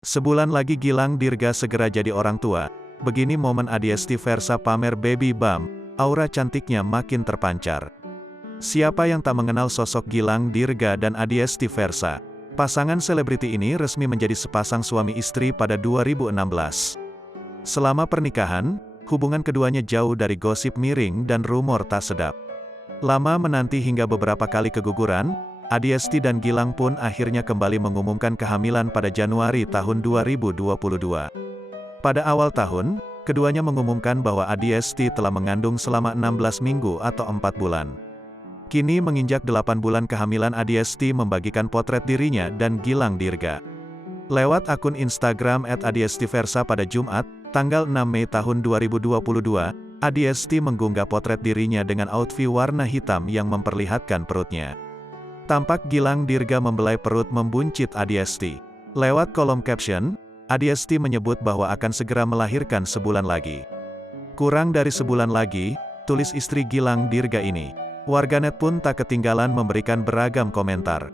Sebulan lagi Gilang Dirga segera jadi orang tua. Begini momen Adiesti Versa pamer baby bump, aura cantiknya makin terpancar. Siapa yang tak mengenal sosok Gilang Dirga dan Adiesti Versa? Pasangan selebriti ini resmi menjadi sepasang suami istri pada 2016. Selama pernikahan, hubungan keduanya jauh dari gosip miring dan rumor tak sedap. Lama menanti hingga beberapa kali keguguran, Adiesti dan Gilang pun akhirnya kembali mengumumkan kehamilan pada Januari tahun 2022. Pada awal tahun, keduanya mengumumkan bahwa Adiesti telah mengandung selama 16 minggu atau 4 bulan. Kini menginjak 8 bulan kehamilan, Adiesti membagikan potret dirinya dan Gilang Dirga. Lewat akun Instagram @adiestiversa pada Jumat, tanggal 6 Mei tahun 2022, Adiesti mengunggah potret dirinya dengan outfit warna hitam yang memperlihatkan perutnya. Tampak Gilang Dirga membelai perut membuncit Adiesti. Lewat kolom caption, Adiesti menyebut bahwa akan segera melahirkan sebulan lagi. Kurang dari sebulan lagi, tulis istri Gilang Dirga ini. Warganet pun tak ketinggalan memberikan beragam komentar.